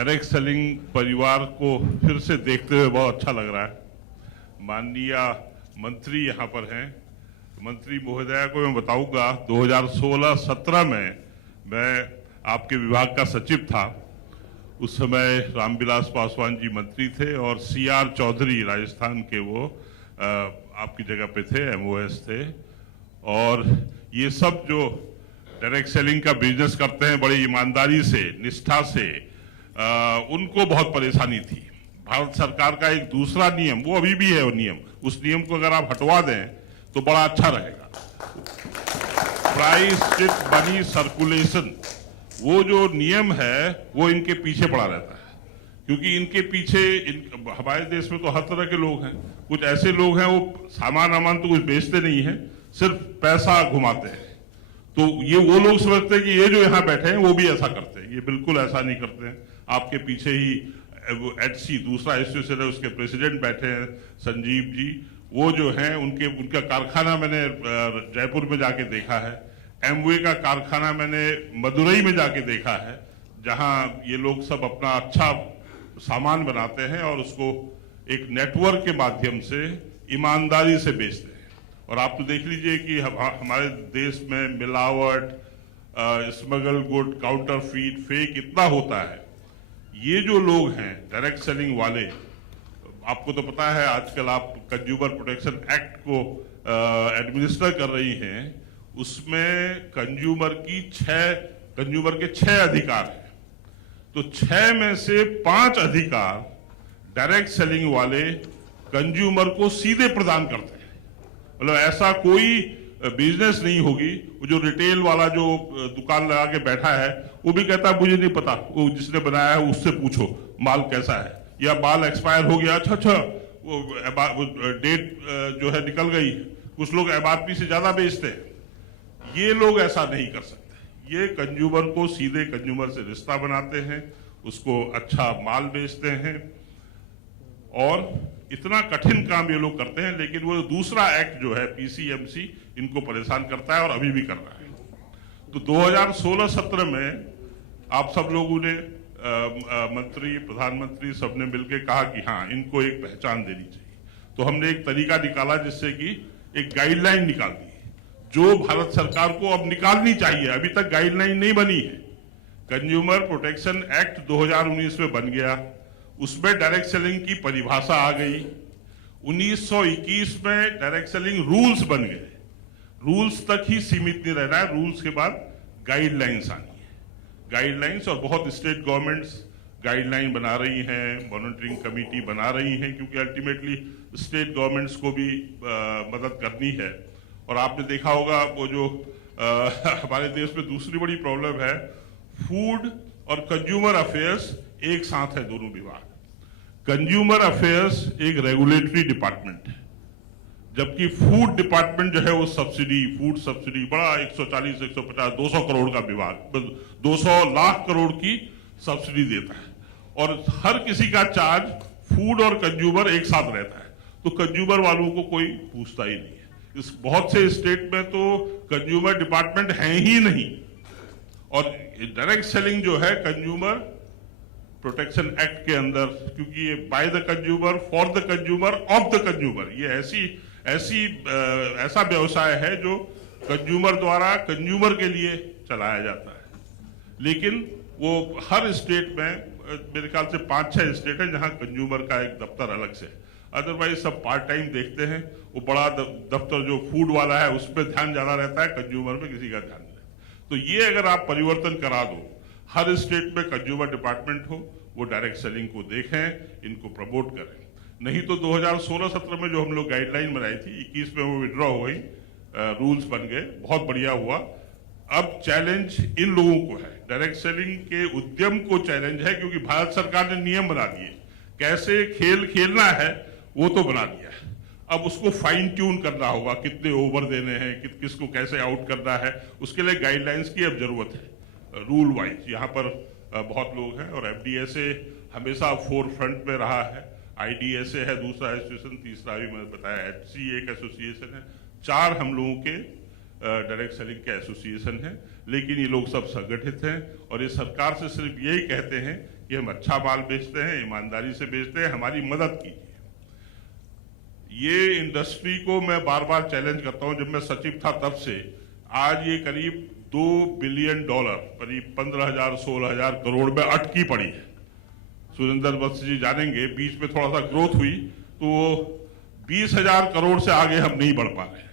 Direct selling परिवार को फिर से देखते हुए बहुत अच्छा लग रहा है। माननीय मंत्री यहाँ पर हैं। मंत्री महोदया को मैं बताऊंगा 2016-17 में मैं आपके विभाग का सचिव था। उस समय रामविलास पासवान जी मंत्री थे और सीआर चौधरी राजस्थान के वो आपकी जगह पे थे, एमओएस थे। और ये सब जो डायरेक्ट सेलिंग का बिजनेस करते हैं बड़ी ईमानदारी से, निष्ठा से, उनको बहुत परेशानी थी। भारत सरकार का एक दूसरा नियम, वो अभी भी है वो नियम, उस नियम को अगर आप हटवा दें तो बड़ा अच्छा रहेगा। प्राइस शीट मनी सर्कुलेशन, वो जो नियम है वो इनके पीछे पड़ा रहता है, क्योंकि इनके पीछे हमारे देश में तो हर तरह के लोग हैं। कुछ ऐसे लोग हैं वो सामान तो कुछ बेचते नहीं है, सिर्फ पैसा घुमाते हैं। तो ये वो लोग समझते हैं कि ये जो यहाँ बैठे हैं वो भी ऐसा करते हैं। ये बिल्कुल ऐसा नहीं करते हैं। आपके पीछे ही एचसी दूसरा एसोसिएशन है, उसके प्रेसिडेंट बैठे हैं संजीव जी। वो जो हैं उनका कारखाना मैंने जयपुर में जाके देखा है। एमवे का कारखाना मैंने मदुरई में जाके देखा है, जहां ये लोग सब अपना अच्छा सामान बनाते हैं और उसको एक नेटवर्क के माध्यम से ईमानदारी से बेचते हैं। और आप तो देख लीजिए कि हमारे देश में मिलावट, स्मगल गुड, काउंटरफीट, फेक इतना होता है। ये जो लोग हैं डायरेक्ट सेलिंग वाले, आपको तो पता है आजकल आप कंज्यूमर प्रोटेक्शन एक्ट को एडमिनिस्टर कर रही हैं, उसमें कंज्यूमर के 6 अधिकार हैं। तो 6 में से 5 अधिकार डायरेक्ट सेलिंग वाले कंज्यूमर को सीधे प्रदान करते हैं। मतलब ऐसा कोई बिजनेस नहीं होगी, वो जो रिटेल वाला जो दुकान लगा के बैठा है वो भी कहता है मुझे नहीं पता, वो जिसने बनाया है उससे पूछो माल कैसा है, या माल एक्सपायर हो गया, अच्छा वो डेट जो है निकल गई। कुछ लोग एमआरपी से ज्यादा बेचते हैं। ये लोग ऐसा नहीं कर सकते। ये कंज्यूमर को सीधे कंज्यूमर से रिश्ता बनाते हैं, उसको अच्छा माल बेचते हैं। और इतना कठिन काम ये लोग करते हैं, लेकिन वो दूसरा एक्ट जो है पीसीएमसी इनको परेशान करता है और अभी भी कर रहा है। तो 2016-17 में आप सब लोगों ने मंत्री, प्रधानमंत्री सबने मिलकर कहा कि हाँ, इनको एक पहचान देनी चाहिए। तो हमने एक तरीका निकाला जिससे कि एक गाइडलाइन निकाल दी जो भारत सरकार को अब निकालनी चाहिए। अभी तक गाइडलाइन नहीं बनी है। कंज्यूमर प्रोटेक्शन एक्ट 2019 में बन गया, उसमें डायरेक्ट सेलिंग की परिभाषा आ गई। 1921 में डायरेक्ट सेलिंग रूल्स बन गए। रूल्स तक ही सीमित नहीं रहना है, रूल्स के बाद गाइडलाइंस आनी है। गाइडलाइंस, और बहुत स्टेट गवर्नमेंट्स गाइडलाइन बना रही हैं, मॉनिटरिंग कमेटी बना रही हैं, क्योंकि अल्टीमेटली स्टेट गवर्नमेंट्स को भी मदद करनी है। और आपने देखा होगा वो जो हमारे देश में दूसरी बड़ी प्रॉब्लम है, फूड और कंज्यूमर अफेयर्स एक साथ है, दोनों विभाग। कंज्यूमर अफेयर्स एक रेगुलेटरी डिपार्टमेंट है, जबकि फूड डिपार्टमेंट जो है वो सब्सिडी, फूड सब्सिडी, बड़ा 140, 150, 200 करोड़ का विभाग, 200 लाख करोड़ की सब्सिडी देता है। और हर किसी का चार्ज फूड और कंज्यूमर एक साथ रहता है, तो कंज्यूमर वालों को कोई पूछता ही नहीं है। इस बहुत से स्टेट में तो कंज्यूमर डिपार्टमेंट है ही नहीं। और डायरेक्ट सेलिंग जो है कंज्यूमर प्रोटेक्शन एक्ट के अंदर, क्योंकि ये by the consumer, for the consumer, of the consumer, ये ऐसा व्यवसाय है जो कंज्यूमर द्वारा कंज्यूमर के लिए चलाया जाता है। लेकिन वो हर स्टेट में मेरे ख्याल से 5-6 स्टेट है जहां कंज्यूमर का एक दफ्तर अलग से, अदरवाइज सब पार्ट टाइम देखते हैं। वो बड़ा दफ्तर जो फूड वाला है उस पर ध्यान ज्यादा रहता है, कंज्यूमर में किसी का ध्यान नहीं रहता। तो ये अगर आप परिवर्तन करा दो, हर स्टेट में कंज्यूमर डिपार्टमेंट हो, वो डायरेक्ट सेलिंग को देखें, इनको प्रमोट करें। नहीं तो 2016-17 में जो हम लोग गाइडलाइन बनाई थी, 21 में वो विड्रॉ हो गई, रूल्स बन गए, बहुत बढ़िया हुआ। अब चैलेंज इन लोगों को है, डायरेक्ट सेलिंग के उद्यम को चैलेंज है, क्योंकि भारत सरकार ने नियम बना दिए, कैसे खेल खेलना है वो तो बना दिया है। अब उसको फाइन ट्यून करना होगा, कितने ओवर देने हैं, किसको कैसे आउट करना है, उसके लिए गाइडलाइंस की अब जरूरत है रूल वाइज। यहाँ पर बहुत लोग हैं और एफडीएसए हमेशा फोर फ्रंट में रहा है, आईडीएसए है दूसरा एसोसिएशन, तीसरा भी मैंने बताया एचसी एक एसोसिएशन है, 4 हम लोगों के डायरेक्ट सेलिंग के एसोसिएशन हैं। लेकिन ये लोग सब संगठित हैं और ये सरकार से सिर्फ यही कहते हैं कि हम अच्छा माल बेचते हैं, ईमानदारी से बेचते हैं, हमारी मदद कीजिए। ये इंडस्ट्री को मैं बार बार चैलेंज करता हूं, जब मैं सचिव था तब से आज ये करीब $2 बिलियन, करीब 15,000-16,000 करोड़ में अटकी पड़ी है। सुरेंद्र वत्स जी जानेंगे, बीच में थोड़ा सा ग्रोथ हुई तो वो 20,000 करोड़ से आगे हम नहीं बढ़ पा रहे हैं।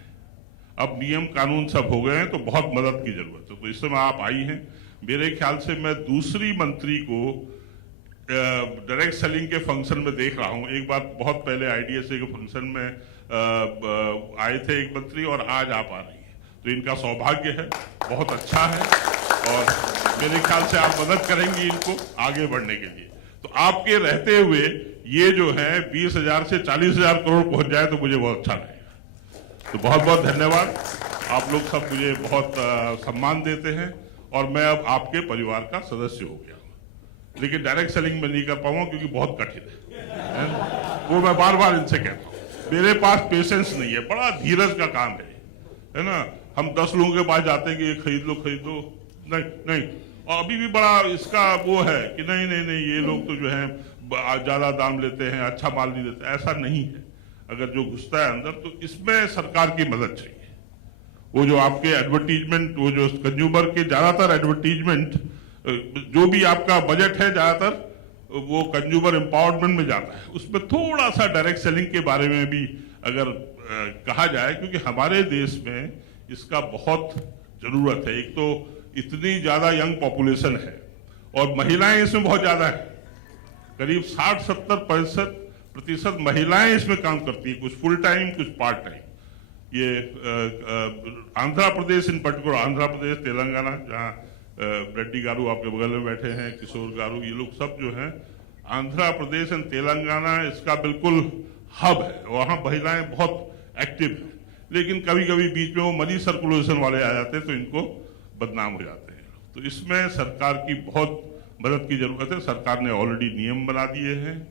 अब नियम कानून सब हो गए हैं तो बहुत मदद की जरूरत है। तो इस समय आप आई हैं, मेरे ख्याल से मैं दूसरी मंत्री को डायरेक्ट सेलिंग के फंक्शन में देख रहा हूं। एक बार बहुत पहले आईडीएसए के फंक्शन में आए थे एक मंत्री और आज आप आ रही है, तो इनका सौभाग्य है, बहुत अच्छा है और मेरे ख्याल से आप मदद करेंगी इनको आगे बढ़ने के लिए। तो आपके रहते हुए ये जो है 20,000 से 40,000 करोड़ पहुंच जाए तो मुझे बहुत अच्छा लगेगा। तो बहुत बहुत धन्यवाद। आप लोग सब मुझे बहुत सम्मान देते हैं और मैं अब आपके परिवार का सदस्य हो गया हूं। लेकिन डायरेक्ट सेलिंग में नहीं कर पाऊंगा क्योंकि बहुत कठिन है, वो मैं बार बार इनसे कहता हूँ। मेरे पास पेशेंस नहीं है, बड़ा धीरज का काम है ना। हम 10 लोगों के पास जाते हैं कि ये खरीद लो, नहीं। और अभी भी बड़ा इसका वो है कि नहीं ये लोग तो जो है ज्यादा दाम लेते हैं, अच्छा माल नहीं देते। ऐसा नहीं है। अगर जो घुसता है अंदर तो इसमें सरकार की मदद चाहिए। वो जो आपके एडवर्टीजमेंट, वो जो कंज्यूमर के ज्यादातर एडवर्टीजमेंट, जो भी आपका बजट है ज्यादातर वो कंज्यूमर एम्पावरमेंट में जाता है। उसमें थोड़ा सा डायरेक्ट सेलिंग के बारे में भी अगर कहा जाए, क्योंकि हमारे देश में इसका बहुत जरूरत है। एक तो इतनी ज्यादा यंग पॉपुलेशन है और महिलाएं इसमें बहुत ज्यादा है। करीब 60-70% महिलाएं इसमें काम करती हैं, कुछ फुल टाइम कुछ पार्ट टाइम। ये आंध्र प्रदेश इन पर्टिकुलर, आंध्र प्रदेश, तेलंगाना, जहाँ रेड्डी गारू आपके बगल में बैठे हैं, किशोर गारू, ये लोग सब जो हैं, आंध्र प्रदेश एंड तेलंगाना इसका बिल्कुल हब है। वहाँ महिलाएं बहुत एक्टिव हैं, लेकिन कभी कभी बीच में वो मनी सर्कुलेशन वाले आ जाते हैं तो इनको बदनाम हो जाते हैं। तो इसमें सरकार की बहुत मदद की जरूरत है। सरकार ने ऑलरेडी नियम बना दिए हैं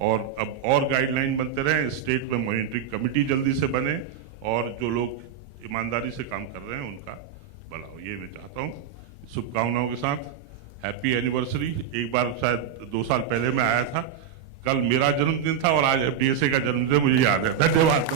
और अब और गाइडलाइन बनते रहे। स्टेट में मॉनिटरिंग कमेटी जल्दी से बने और जो लोग ईमानदारी से काम कर रहे हैं उनका भला हो, ये मैं चाहता हूँ। शुभकामनाओं के साथ हैप्पी एनिवर्सरी। एक बार शायद 2 साल पहले मैं आया था, कल मेरा जन्मदिन था और आज एफडीएसए का जन्मदिन, मुझे याद है। धन्यवाद।